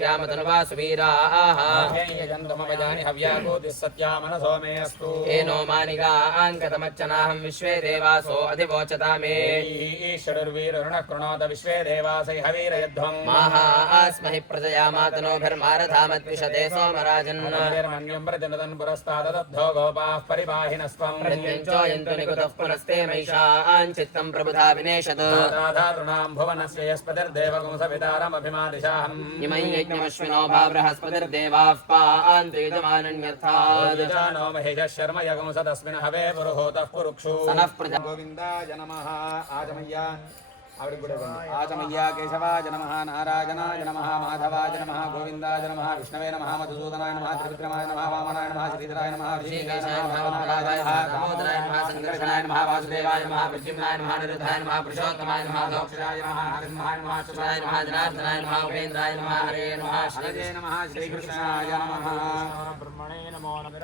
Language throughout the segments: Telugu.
स्याम तनुवा सुवीराः यजन्तमवजानि हव्यागोतिः सत्यामनसो मे अस्तु एनो मानिगा अङ्कतमच्चनाहं विश्वे देवासो अधिवोचता मे ईश्वरुर्वीरुणः कृणोत विश्वे देवासै हवीरयध्वम् माहा अस्महि प्रजया मातनोभिर्मारथामद्विषते सोमराजन् मन्यं प्रतिनदन् पुरस्ताददब्धो गोपाः परिपाहिनस्त्वं प्रत्यञ्चोऽयन्तु निकुतः पुनस्ते मैषाञ्चित्तं प्रबुधा विनेशत् दारुणां भुवनस्य यस्पतिर्देवगुंसवितारमभिमादिशाहम् इमं यज्ञमश्विनो भा बृहस्पतिर्देवाः पान्तु यजमानन्यर्थात् नो महेशः शर्म यगुंस तस्मिन् हवे पुरुहूतः कुरुक्षु सनः प्रजा गोविन्दाय नमः आचमय्य आचमय्य केशवाय नमः नारायणाय नमः माधवाय नमः गोविन्दाय नमः विष्णवे नमः मधुसूदनाय नमः त्रिविक्रमाय नमः वामनाय नमः श्रीधराय नमः ऋषिकेशाय नमः दामोदराय नमः दामोदराय नमः संकर्षणाय नमः वासुदेवाय नमः प्रद्युम्नाय नमः निरुद्धाय नमः पुरुषोत्तमाय नमः मोक्षाय नमः नरसिंहाय नमः अच्युताय नमः जनार्दनाय नमः उपेन्द्राय नमः हरे नमः श्रीहरे नमः श्रीकृष्णाय नमः ब्रह्मणे नमो नमः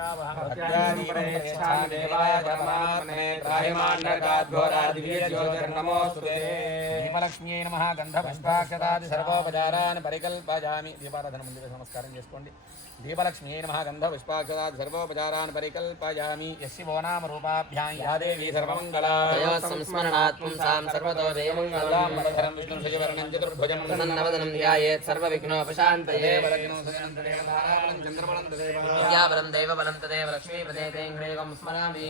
देवाय परमात्मने त्राहिमान्नकाद्घोरादिवीर्योतिर्नमोऽस्तुते दीपलक्ष्म्यै नमः गन्धपुष्पाक्षतादि सर्वोपचारान् परिकल्पयामि दीपाराधన ముందు నమస్కారం చేసుకోండి दीपलक्ष्म्यै नमः गन्धपुष्पाक्षतादि सर्वोपचारान् परिकल्पयामि यस्य नाम रूपाभ्यां या देवी सर्वमङ्गला तयोः संस्मरणात् पुंसां सर्वतो जयमङ्गलां मलधरं विष्णुं शशिवर्णं चतुर्भुजं प्रसन्नवदनं ध्यायेत् सर्वविघ्नोपशान्तये चन्द्रबलं तदेव विद्याबलं देवबलं तदेव लक्ष्मीपदेतेङ्ग्रेवं स्मरामि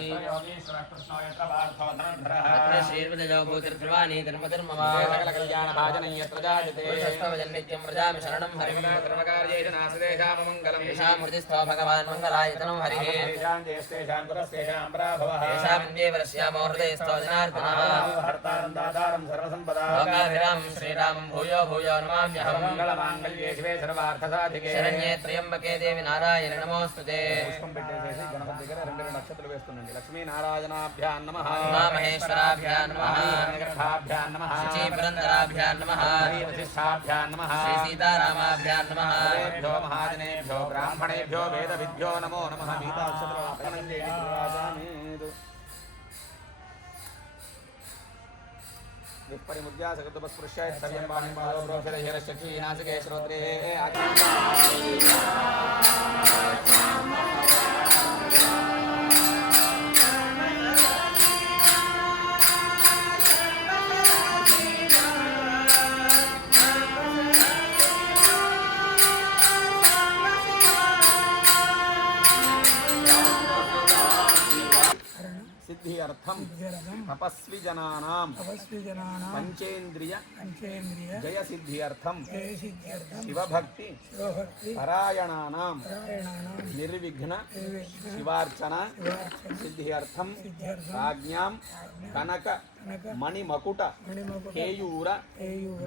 तत्र श्रीर्विजयो भूतिर्ध्रुवाणी धर्मधर्मवा सकलकल्याणभाजनय्यत्र जायते पुरुषस्तवजन्नित्यं व्रजामि शरणं हरिं सर्वकार्येषु नासदेशाममङ्गलम् येषां हृदिस्थो भगवान् मङ्गलायतनं हरिः तेषां ज्येष्ठेषां पुरस्तेषां प्राभवः येषामिन्द्येवरस्यामो हृदयस्थो जनार्दनः हर्तारं दातारं सर्वसम्पदां लोकाभिरामं श्रीरामं भूयो भूयो नमाम्यहम् मङ्गलमाङ्गल्ये शिवे सर्वार्थसाधिके शरण्ये त्र्यम्बके देवि नारायणि नमोऽस्तुते पुष्पं పెట్టేసేసి గణపతి దగ్గర రెండు నక్షత్రాలు వేస్తుండండి లక్ష్మీనారాయణాభ్యాం నమః उमामहेश्वराभ्यां नमः విగ్రహాభ్యాం నమః श्रीपुरन्दराभ्यां नमः శ్రీవశిష్టాభ్యాం నమః श्रीसीतारामाभ्यां नमः ేభ్యో మహాజనేభ్యో బ్రాహ్మణేభ్యో వేదవిద్యో నమో నమః గీతాక్షరాపణం చేయామి విపరిముద్యా సగతుపస్పృశ్య సవ్యం వాణి పాదో ప్రోక్షర హేరశ్చక్షు నాసికే శ్రోత్రే सिद्ध्यर्थम तपस्वी जनानां पंचेन्द्रिय जय सिद्ध्यर्थम शिवभक्ति परायणानां निर्विघ्न शिवार्चना सिद्ध्यर्थम राज्ञां कनक मणिमकुट केयूर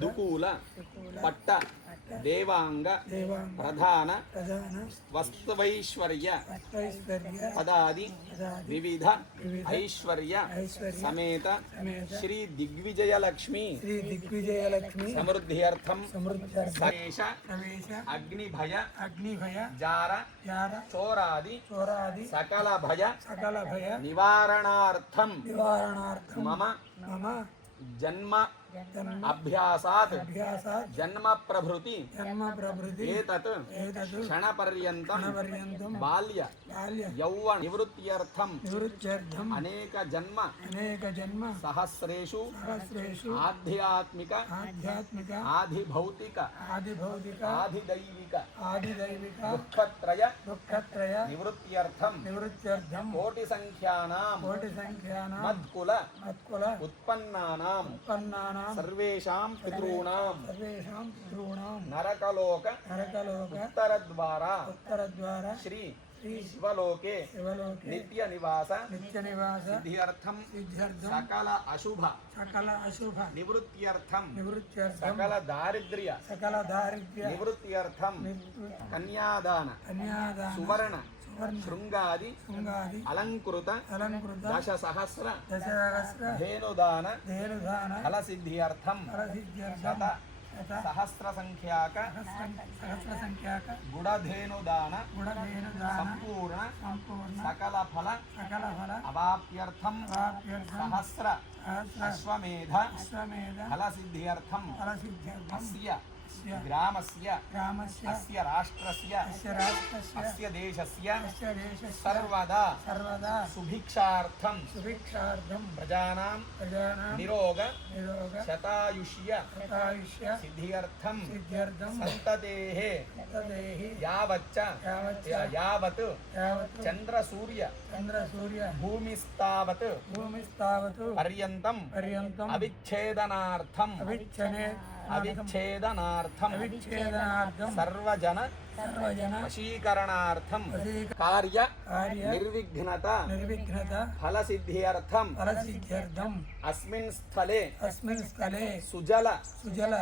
दुकूल पट्ट देवांग प्रधान वस्तुवैश्वर्य पदादि विविध ऐश्वर्य समेत श्री दिग्विजय लक्ष्मी समृद्ध्यर्थम प्रवेश अग्निभय जार चोरादि सकल भय निवारणार्थम मम जन्म अभ्यासात् जन्म प्रभृति एतत् क्षणपर्यन्तं बाल्य यौवन निवृत्त्यर्थं अनेक जन्म सहस्रेषु आध्यात्मिक आधिभौतिक आधिदैविक दुःखत्रय निवृत्त्यर्थं कोटिसंख्यानां मत्कुल उत्पन्नानां सर्वेषां पितॄणां नरकलोक उत्तरद्वारा श्री शिवलोके नित्यनिवास सिद्ध्यर्थं सकल अशुभ निवृत्त्यर्थं सकल दारिद्र्य निवृत्त्यर्थं कन्यादान सुवर्ण शृंगादि अलंकृत दशसहस्र धेनुदान फलसिद्ध्यर्थं सहस्र संख्याक गुणधेनुदान संपूर्ण सकल फल अवाप्यर्थं सहस्र अश्वमेध फलसिद्ध्यर्थं अस्य గ్రామస్య ग्रामस्य అస్య రాష్ట్రస్య अस्य राष्ट्रस्य అస్య దేశస్య अस्य देशस्य సర్వదా सर्वदा సుభిక్షార్థం सुभिक्षार्थं ప్రజానాం प्रजानां నిరోగ निरोग శతాయుష్య शतायुष्य సిద్ధ్యర్థం सिद्ध्यर्थं సంతతేః तदेहि యావచ్చ यावच्च యావత్ यावत् చంద్రసూర్య चन्द्रसूर्य భూమిస్తావత్ भूमिस्तावत् పర్యంతం पर्यन्तम् అవిచ్ఛేదనార్థం అవిచ్ఛేదనార్థం अविच्छेदनार्थं సర్వజన सर्वजन వశీకరణార్థం वशीक- కార్య कार्य నిర్విఘ్నత निर्विघ्नता ఫలసిద్ధ్యర్థం फलसिद्ध्यर्थम् అస్మిన్ స్థలే अस्मिन् स्थले సుజల सुजल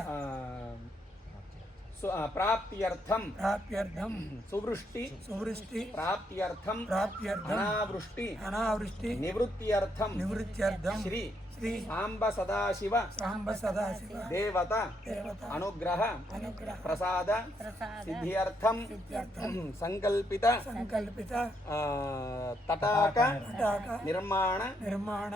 ప్రాప్త్యర్థం प्राप्यर्थं సువృష్టి सुवृष्टि ప్రాప్త్యర్థం प्राप्यर्थम् అనావృష్టి अनावृष्टि నివృత్త్యర్థం निवृत्त्यर्थं శ్రీ श्री సాంబ సదాశివ साम्ब सदाशिव దేవత देवता అనుగ్రహ अनुग्रह ప్రసాద సిద్ధ్యర్థం సంకల్పిత संकल्पित తటాక तटाक నిర్మాణ निर्माण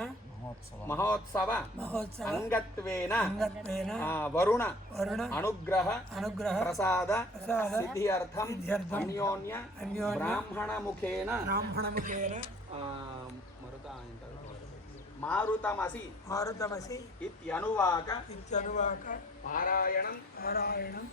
మహోత్సవ महोत्सव అంగత్వేన अंगत्वेन వరుణ वरुण అనుగ్రహ अनुग्रह ప్రసాద प्रसाद సిద్ధ్యర్థం सिद्ध्यर्थम् అన్యోన్య अन्योन्य బ్రాహ్మణముఖేన ब्राह्मणमुखेन మారుతమసి मारुतमसि ఇత్యనువాక इत्यनुवाक పారాయణం पारायणं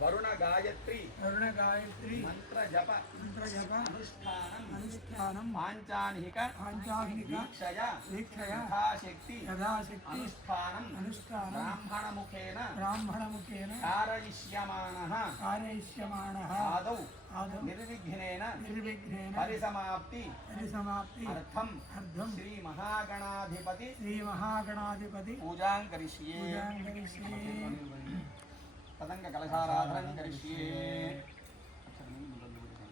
వరుణ గాయత్రి वरुणगायत्री మంత్రజప मन्त्रजप అనుష్ఠానం अनुष्ठानं పాంచానిక पाञ्चाग्निक దీక్షయ दीक्षया యథాశక్తి यथाशक्ति అనుష్ఠానం अनुष्ठानं బ్రాహ్మణముఖేన ब्राह्मणमुखेन कारयिष्यमाणः कारयिष्यमाणः आदौ आदौ निर्विघ्नेन निर्विघ्नेन परिसमाप्ति परिसमाप्ति अर्थं अर्थं श्री महागणाधिपति श्रीमहागणाधिपति पूजां करिष्ये पूजां करिष्ये तदंग कलशाराधनं करिष्ये